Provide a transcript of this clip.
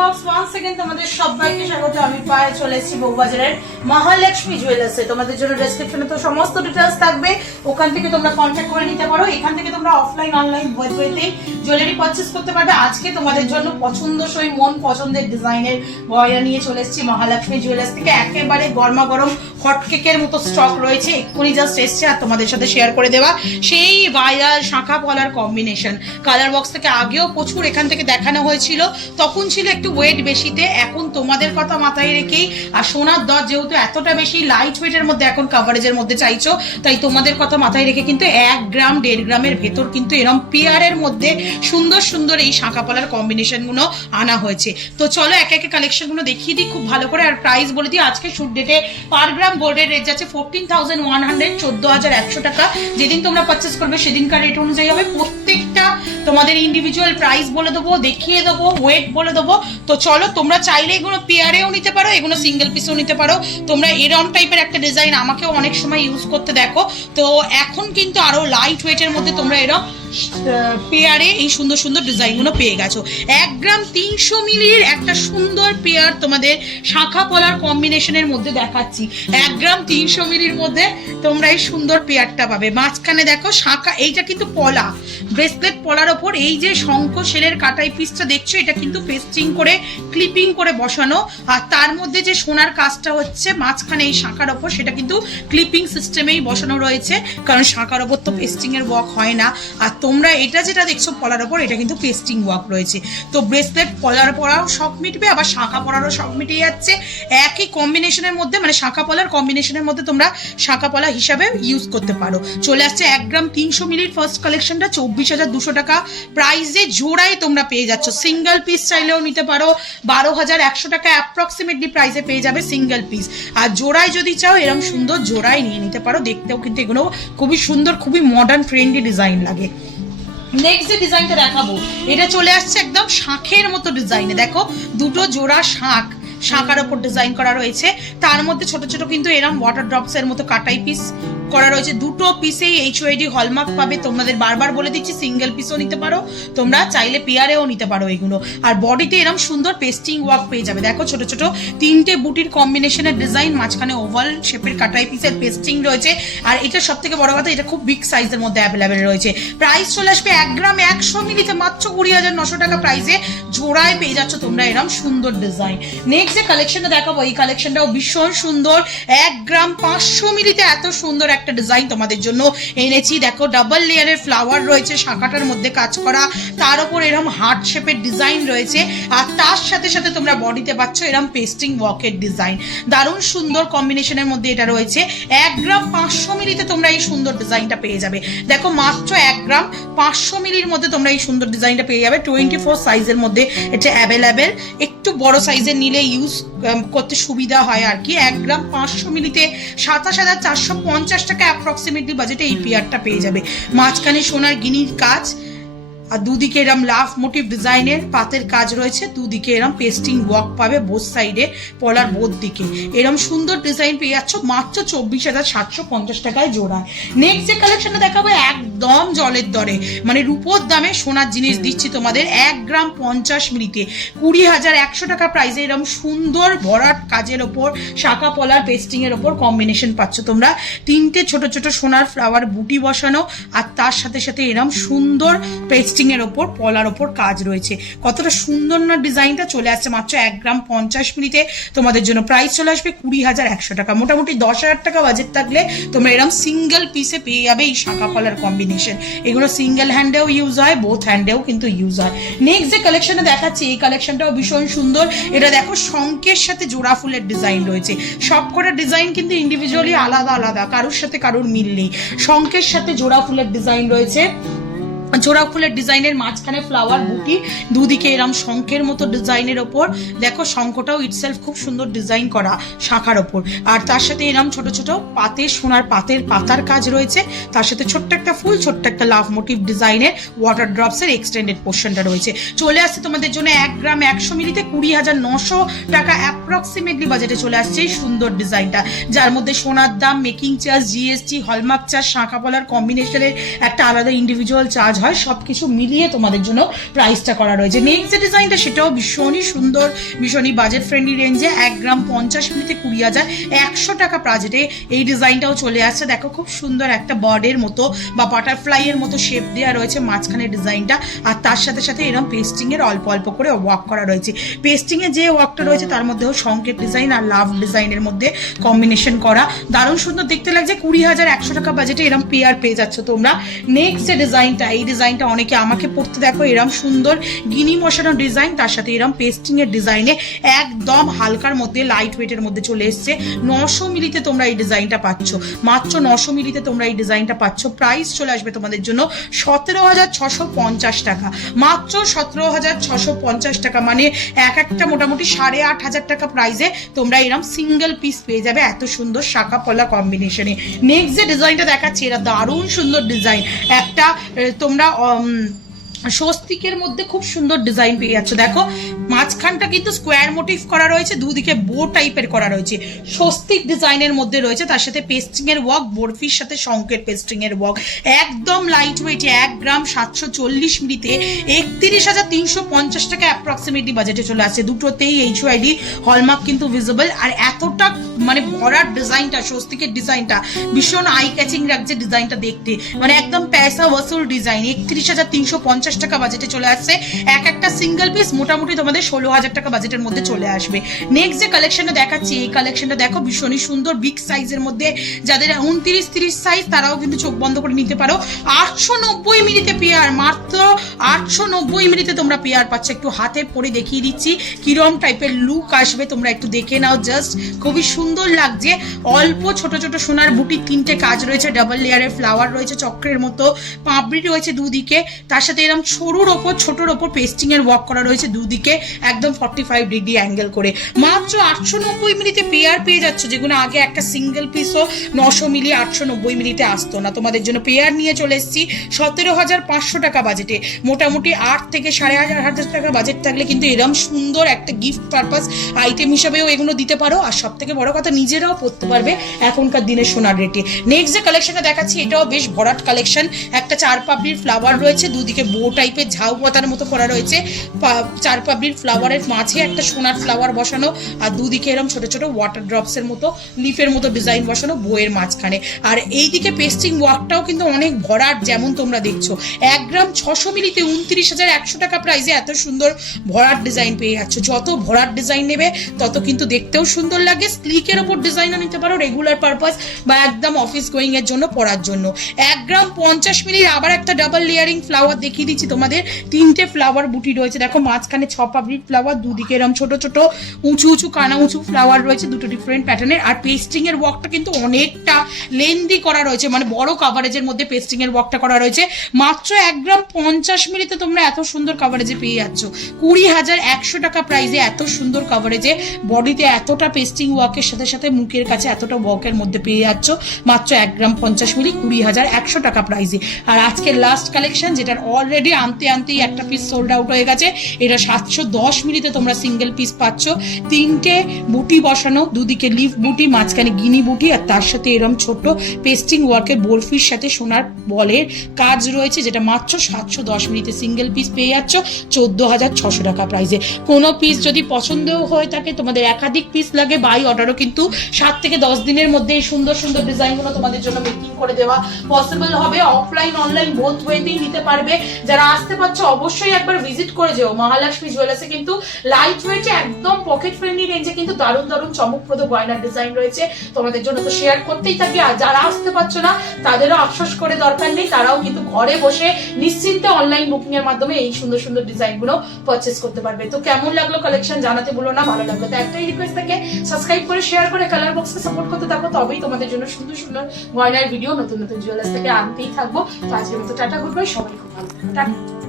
Blogs once again তোমাদের সবাইকে স্বাগত। আমি পায়ে চলেছি বউবাজারের মহালক্ষ্মী জুয়েলার্সে। তোমাদের জন্য ডেসক্রিপশনে তো সমস্ত ডিটেইলস থাকবে, ওখান থেকে তোমরা কন্টাক্ট করে নিতে পারো। এখান থেকে তোমরা অফলাইন অনলাইন বইতে জুয়েলারি পারচেজ করতে পারবে। আজকে তোমাদের জন্য পছন্দসই মন পছন্দের ডিজাইনের গয়না নিয়ে চলে এসেছি মহালক্ষ্মী জুয়েলার্স থেকে। একেবারে গরমা গরম হটকেকের মতো স্টক রয়েছে, এক্ষুনি জাস্ট এসছে আর তোমাদের সাথে শেয়ার করে দেওয়া সেই ভাইরাল শাঁখা পলার কম্বিনেশন। কালার বক্স থেকে আগেও প্রচুর এখান থেকে দেখানো হয়েছিল, তখন ছিল একটু ওয়েট বেশিতে। এখন তোমাদের কথা মাথায় রেখেই আর সোনার দর যেহেতু এতটা বেশি লাইট ওয়েটের মধ্যে এখন কাভারেজের মধ্যে চাইছো, তাই তোমাদের কথা মাথায় রেখে কিন্তু 1 গ্রাম 1.5 গ্রামের ভেতর কিন্তু এরকম পেয়ারের মধ্যে সুন্দর সুন্দর এই শাঁখা পলার কম্বিনেশন গুলো আনা হয়েছে। তো চলো একে একে কালেকশন গুলো দেখিয়ে দিই খুব ভালো করে। আর প্রাইস বলে দিই, আজকে শুট ডেটে পার গ্রাম গোল্ডের রেট যাচ্ছে 14,100, 14,100 টাকা। যেদিন তোমরা পারচেস করবে সেদিনকার রেট অনুযায়ী হবে। প্রত্যেকটা তোমাদের ইন্ডিভিজুয়াল প্রাইস বলে দেবো, দেখিয়ে দেবো, ওয়েট বলে দেবো। তো চলো, তোমরা চাইলে এগুলো পেয়ারেও নিতে পারো, এগুলো সিঙ্গেল পিসও নিতে পারো। তোমরা এরকম টাইপের একটা ডিজাইন আমাকেও অনেক সময় ইউজ করতে দেখো। তো এখন কিন্তু আরো লাইট ওয়েটের মধ্যে তোমরা এরকম পেয়ারে এই সুন্দর সুন্দর ডিজাইনগুলো পেয়ে গেছো। 1 গ্রাম 300 মিলির একটা সুন্দর পেয়ার তোমাদের শাঁখা পলার কম্বিনেশনের মধ্যে দেখাচ্ছি। 1 গ্রাম 300 মিলির মধ্যে তোমরা এই সুন্দর পেয়ারটা পাবে। মাঝখানে দেখো শাঁখা, এইটা কিন্তু পলা ব্রেসলেট পলার ওপর এই যে শঙ্খ শেলের কাটাই পিসটা দেখছো, এটা কিন্তু পেস্টিং করে ক্লিপিং করে বসানো। আর তার মধ্যে যে সোনার কাজটা হচ্ছে মাঝখানে এই শাঁখার ওপর, সেটা কিন্তু ক্লিপিং সিস্টেমেই বসানো রয়েছে, কারণ শাঁখার ওপর তো পেস্টিং এর ওয়ার্ক হয় না। আর তোমরা এটা যেটা দেখছো পলার ওপর, এটা কিন্তু পেস্টিং ওয়ার্ক রয়েছে। তো ব্রেসলেট পলার পরাও শখ মিটবে, আবার শাঁখা পরারও শখ মিটে যাচ্ছে একই কম্বিনেশনের মধ্যে, মানে শাঁখা পলার কম্বিনেশনের মধ্যে তোমরা শাঁখা পলা হিসাবে ইউজ করতে পারো। চলে আসছে 1 গ্রাম 300 মিলির ফার্স্ট কালেকশনটা 24,200 টাকা প্রাইসে জোড়ায় তোমরা পেয়ে যাচ্ছ। সিঙ্গেল পিস চাইলেও নিতে পারো, 12,100 টাকা অ্যাপ্রক্সিমেটলি প্রাইসে পেয়ে যাবে সিঙ্গেল পিস। আর জোড়ায় যদি চাও এরকম সুন্দর জোড়ায় নিয়ে নিতে পারো। দেখতেও কিন্তু এগুলো খুবই সুন্দর, খুবই মডার্ন ফ্রেন্ডলি ডিজাইন লাগে। নেক্সট যে ডিজাইনটা দেখাবো, এটা চলে আসছে একদম শাঁখের মতো ডিজাইনে। দেখো দুটো জোড়া শাঁখার ওপর ডিজাইন করা রয়েছে, তার মধ্যে ছোট ছোট কিন্তু এরকম ওয়াটার ড্রপস এর মতো কাটাই পিস করা রয়েছে। দুটো পিসেই HOD হলমার্ক পাবে। তোমাদের বারবার বলে দিচ্ছি সিঙ্গেল পিসও নিতে পারো, তোমরা চাইলে পেয়ারেও নিতে পারো এগুলো। আর বডিতে এরকম সুন্দর পেস্টিং ওয়ার্ক পেয়ে যাবে। দেখো ছোট ছোট 3টে বুটির কম্বিনেশনের ডিজাইন, মাঝখানে ওভাল শেপের কাটাই পিসের পেস্টিং রয়েছে। আর এটা সব থেকে বড় কথা, এটা খুব বিগ সাইজের মধ্যে অ্যাভেলেবেল রয়েছে। প্রাইস চলে আসবে 1 গ্রাম 100 মিলিতে মাত্র 20,900 টাকা প্রাইসে জোড়ায় পেয়ে যাচ্ছ তোমরা এরকম সুন্দর ডিজাইন। নেক্সট যে কালেকশনটা দেখাবো, এই কালেকশনটাও ভীষণ সুন্দর। 1 গ্রাম 500 মিলিতে এত সুন্দর একটা ডিজাইন তোমাদের জন্য এনেছি। দেখো ডাবল লেয়ারের ফ্লাওয়ার রয়েছে শাঁখাটার মধ্যে কাজ করা, তার উপর এরকম হার্ট শেপের ডিজাইন রয়েছে। আর তার সাথে সাথে তোমরা বডিতে পাচ্ছ এরকম পেস্টিং ওয়ার্কের ডিজাইন। দারুণ সুন্দর কম্বিনেশনের মধ্যে এটা রয়েছে। 1 গ্রাম 500 মিলিতে তোমরা এই সুন্দর ডিজাইনটা পেয়ে যাবে। দেখো মাত্র 1 গ্রাম 500 মিলির মধ্যে তোমরা এই সুন্দর ডিজাইনটা পেয়ে যাবে। 24 সাইজের মধ্যে এটা অ্যাভেলেবেল। একটু বড় সাইজের নিলে ইউজ করতে সুবিধা হয় আর কি। 1 গ্রাম 500 মিলিতে 27,450 টাকা অ্যাপ্রক্সিমেটলি বাজেটে এই পেয়ারটা পেয়ে যাবে। মাঝখানে সোনার গিনির কাজ, আর দুদিকে এরম লাভ মোটিভ ডিজাইনের পাতের কাজ রয়েছে। দুদিকে এরম পেস্টিং ওয়ার্ক পাবে বোথ সাইডে, পলার বোথ দিকে এরম সুন্দর ডিজাইন পেয়ে যাচ্ছ মাত্র 24,750 টাকায় জোড়ায়। নেক্সট যে কালেকশনটা দেখাবো একদম জলের দরে, মানে রূপোর দামে সোনার জিনিস দিচ্ছি তোমাদের। 1 গ্রাম 50 মিলিতে 20,100 টাকা প্রাইসে এরম সুন্দর ভরাট কাজের ওপর শাঁখা পলার পেস্টিং এর ওপর কম্বিনেশন পাচ্ছ তোমরা। 3টে ছোট ছোট সোনার ফ্লাওয়ার বুটি বসানো, আর তার সাথে সাথে এরম সুন্দর পেস্টিং এর ওপর পলার ওপর কাজ রয়েছে। কতটা সুন্দর না ডিজাইনটা। চলে আসছে মাত্র 1 গ্রাম 50 মিলিতে তোমাদের জন্য। প্রাইস চলে আসবে 20,100 টাকা। মোটামুটি 10,000 টাকা বাজেট থাকলে তোমরা এরকম সিঙ্গেল পিসে পেয়ে যাবে এই শাঁখা পলার কম্বিনেশন। এগুলো সিঙ্গেল হ্যান্ডেও ইউজ হয়, বোথ হ্যান্ডেও কিন্তু ইউজ হয়। নেক্সট যে কালেকশনে দেখাচ্ছি, এই কালেকশনটাও ভীষণ সুন্দর। এটা দেখো শঙ্কের সাথে জোড়া ফুলের ডিজাইন রয়েছে। সবকটা ডিজাইন কিন্তু ইন্ডিভিজুয়ালি আলাদা আলাদা, কারোর সাথে কারোর মিল নেই। শঙ্কের সাথে জোড়া ফুলের ডিজাইন রয়েছে। জোড়া ফুলের ডিজাইনের মাঝখানে ফ্লাওয়ার বুটি, দুদিকে এরম শঙ্খের মতো ডিজাইনের ওপর দেখো শঙ্খটাও ইটসেলফ খুব সুন্দর ডিজাইন করা শাখার ওপর। আর তার সাথে এরম ছোট ছোট পাতের সোনার পাতার কাজ রয়েছে। তার সাথে ছোট্ট একটা ফুল, ছোট্ট একটা লাভ মোটিভ ডিজাইনের ওয়াটার ড্রপস এর এক্সটেন্ডেড পোর্শনটা রয়েছে। চলে আসছে তোমাদের জন্য 1 গ্রাম 100 মিলিতে 20,900 টাকা অ্যাপ্রক্সিমেটলি বাজেটে চলে আসছে এই সুন্দর ডিজাইনটা, যার মধ্যে সোনার দাম, making charge, GST, hallmark charge, শাঁখা পলার কম্বিনেশনের একটা আলাদা ইন্ডিভিজুয়াল চার্জ হয় সবকিছু মিলিয়ে তোমাদের জন্য প্রাইসটা করা রয়েছে। নেক্সট যে ডিজাইনটা সেটাও ভীষণই সুন্দর, ভীষণই বাজেট ফ্রেন্ডলি রেঞ্জে 1 গ্রাম 50 মিলিতে 20,100 টাকা বাজেটে এই ডিজাইনটাও চলে আসছে। দেখো খুব সুন্দর একটা বার্ডের মতো বা বাটারফ্লাই এর মতো শেপ দেওয়া রয়েছে মাঝখানে ডিজাইনটা, আর তার সাথে সাথে এরকম পেস্টিং এর অল্প অল্প করে ওয়ার্ক করা রয়েছে। পেস্টিং এ যে ওয়ার্কটা রয়েছে তার মধ্যেও সংকেত ডিজাইন আর লাভ ডিজাইনের মধ্যে কম্বিনেশন করা, দারুণ সুন্দর দেখতে লাগছে। 20,100 টাকা বাজেটে এরকম পেয়ার পেয়ে যাচ্ছ তোমরা। নেক্সট যে ডিজাইনটা, এই ডিজাইনটা অনেকে আমাকে পড়তে দেখো, এরকম সুন্দর গিনি মশানো ডিজাইন, তার সাথে এরকম পেস্টিং এর ডিজাইনে একদম হালকার মধ্যে লাইট ওয়েটের মধ্যে চলে এসছে। 900 মিলিতে তোমরা এই ডিজাইনটা পাচ্ছ, মাত্র 900 মিলিতে তোমরা এই ডিজাইনটা পাচ্ছ। প্রাইস চলে আসবে তোমাদের জন্য 17,650 টাকা, মাত্র 17,650 টাকা, মানে এক একটা মোটামুটি 8,500 টাকা প্রাইসে তোমরা এরকম সিঙ্গেল পিস পেয়ে যাবে এত সুন্দর শাখা পলা কম্বিনেশনে। নেক্সট যে ডিজাইনটা দেখাচ্ছি এরা দারুণ সুন্দর ডিজাইন, একটা তোমরা স্বস্তিকের মধ্যে খুব সুন্দর ডিজাইন পেয়ে যাচ্ছ। দেখো মাঝখানটা কিন্তু স্কোয়ার মোটিভ করা রয়েছে, দুদিকে বো টাইপের করা রয়েছে, স্বস্তিক ডিজাইনের মধ্যে রয়েছে, তার সাথে পেস্টিং এর ওয়ার্ক, বরফির সাথে সংকেত পেস্টিং এর ওয়ার্ক, একদম লাইট ওয়েটে 1 গ্রাম 740 মিলিতে 31,350 টাকা অ্যাপ্রক্সিমেটলি বাজেটে চলে আসছে। দুটোতেই HYD হলমার্ক কিন্তু ভিজিবল, আর এতটা মানে ভরার ডিজাইনটা, স্বস্তিকের ডিজাইনটা ভীষণ আই ক্যাচিং লাগছে ডিজাইনটা দেখতে, মানে একদম পয়সা ওয়াসুল ডিজাইন। 31,350 টাকা বাজেটে চলে আসছে। এক একটা সিঙ্গেল পিস মোটামুটি তোমাদের 16,000 টাকা বাজেটের মধ্যে চলে আসবে। নেক্সট যে কালেকশনটা দেখাচ্ছি, এই কালেকশনটা দেখো ভীষণই সুন্দর, বিগ সাইজের মধ্যে, যাদের 29-30 সাইজ তারাও কিন্তু চোখ বন্ধ করে নিতে পারো। 890 মিলিতে পেয়ার, মাত্র 890 মিলিতে তোমরা পেয়ার পাচ্ছ। একটু হাতে পরে দেখিয়ে দিচ্ছি কিরম টাইপের লুক আসবে, তোমরা একটু দেখে নাও। জাস্ট খুবই সুন্দর লাগছে। অল্প ছোট ছোট সোনার বুটির 3টে কাজ রয়েছে, ডাবল লেয়ারের ফ্লাওয়ার রয়েছে চক্রের মতো, পাপড়ি রয়েছে দুদিকে, তার সাথে এরকম সরুর ওপর ছোটর ওপর পেস্টিং এর ওয়ার্ক করা রয়েছে দুদিকে একদম 45 ডিগ্রি অ্যাঙ্গেল করে। মাত্র 890 মিলিতে পেয়ার পেয়ে যাচ্ছ, যেগুলো আগে একটা সিঙ্গেল পিসও 900 মিলি 890 মিলিতে আসতো না। তোমাদের জন্য পেয়ার নিয়ে চলে এসেছি 17,500 টাকা বাজেটে। মোটামুটি 8 থেকে 5,500 টাকা বাজেট থাকলে কিন্তু এরকম সুন্দর একটা গিফট পারপাস আইটেম হিসাবেও এগুলো দিতে পারো, আর সব থেকে বড় কথা নিজেরাও পড়তে পারবে এখনকার দিনে সোনার রেটে। নেক্সট যে কালেকশনটা দেখাচ্ছি এটাও বেশ ভরাট কালেকশন, একটা 4 পাপড়ির ফ্লাওয়ার রয়েছে, দুদিকে বো টাইপের ঝাউ পাতার মতো করা রয়েছে, 4 পাপড়ির ফ্লাওয়ারের মাঝে একটা সোনার ফ্লাওয়ার বসানো, আর দুদিকে এরকম ছোট ছোট ওয়াটার ড্রপস এর মতো লিফের মতো ডিজাইন বসানো বইয়ের মাঝখানে। আর এইদিকে পেস্টিং ওয়ার্কটাও কিন্তু অনেক ভরাট, যেমন তোমরা দেখছো 1 গ্রাম 600 মিলিতে 29,100 টাকা প্রাইসে এত সুন্দর ভরাট ডিজাইন পেয়ে যাচ্ছ। যত ভরাট ডিজাইন নেবে তত কিন্তু দেখতেও সুন্দর লাগে। স্লিকের ওপর ডিজাইনও নিতে পারো রেগুলার পারপাস বা একদম অফিস গোয়িং এর জন্য পরার জন্য। 1 গ্রাম 50 মিলির আবার একটা ডাবল লেয়ারিং ফ্লাওয়ার দেখিয়ে দিচ্ছি তোমাদের। 3টে ফ্লাওয়ার বুটি রয়েছে, দেখো মাঝখানে 6 পাপড়ির ফ্লাওয়ার, দুদিকে এরকম ছোট ছোট উঁচু উঁচু কানা উঁচু ফ্লাওয়ার রয়েছে, দুটো ডিফারেন্ট প্যাটার্নের। আর পেস্টিং এর ওয়ার্কটা কিন্তু অনেকটা লেন্দি করা রয়েছে, মানে বড় কাভারেজের মধ্যে পেস্টিং এর ওয়ার্কটা করা রয়েছে। মাত্র 1 গ্রাম 50 মিলিতে তোমরা এত সুন্দর কাভারেজে পেয়ে যাচ্ছ। 20,100 টাকা প্রাইসে এত সুন্দর কাভারেজে, বডিতে এতটা পেস্টিং ওয়ার্কের সাথে সাথে মুখের কাছে এতটা ওয়ার্কের মধ্যে পেয়ে যাচ্ছ মাত্র 1 গ্রাম 50 মিলি 20,100 টাকা প্রাইসে। আর আজকের লাস্ট কালেকশন, যেটার অলরেডি আনতেই একটা পিস সোল্ড আউট হয়ে গেছে, এটা 710 মিলিতে তোমরা সিঙ্গেল পিস পাচ্ছ। 3টে বুটি বসানো, দুদিকে লিফ বুটি, মাঝখানে গিনি বুটি, আর তার সাথে এরকম ছোট পেস্টিং ওয়ার্কের বরফির সাথে সোনার বলের কাজ রয়েছে, যেটা মাত্র 710 মিলিতে সিঙ্গেল পিস পেয়ে যাচ্ছ 14,600 টাকা প্রাইসে। কোনো পিস যদি পছন্দও হয়ে থাকে, তোমাদের একাধিক পিস লাগে, বাই অর্ডারও কিন্তু 7 থেকে 10 দিনের মধ্যে এই সুন্দর সুন্দর ডিজাইনগুলো তোমাদের জন্য মেকিং করে দেওয়া পসিবল হবে। অফলাইন অনলাইন বোথ ওয়েতেই নিতে পারবে। যারা আসতে পারছো অবশ্যই একবার ভিজিট করে যেও। মহালক্ষ্মী জুয়েলার্সে কিন্তু লাইট ওয়েটে একদম পকেট ফ্রেন্ডলি রেঞ্জে কিন্তু দারুণ দারুণ চমকপ্রদ গয়নার ডিজাইন রয়েছে তোমাদের জন্য, তো শেয়ার করতেই থাকি। আর যারা আসতে পারছো না তাদেরও আফসোস করে দরকার নেই, তারাও কিন্তু ঘরে বসে নিশ্চিন্তে অনলাইন বুকিং এর মাধ্যমে এই সুন্দর সুন্দর ডিজাইনগুলো পারচেজ করতে পারবে। তো কেমন লাগলো কালেকশন জানাতে বলো না, ভালো লাগলো তো একটাই রিকোয়েস্ট থাকে, সাবস্ক্রাইব করে শেয়ার করে কালার বক্সকে সাপোর্ট করতে থাকো, তবেই তোমাদের জন্য সুন্দর সুন্দর গয়নার ভিডিও নতুন নতুন জুয়েলার্স থেকে আনতেই থাকবো। তো আজকের মতো টাটা, গুড বাই, সবাই খুব ভালো থাকো, টাটা।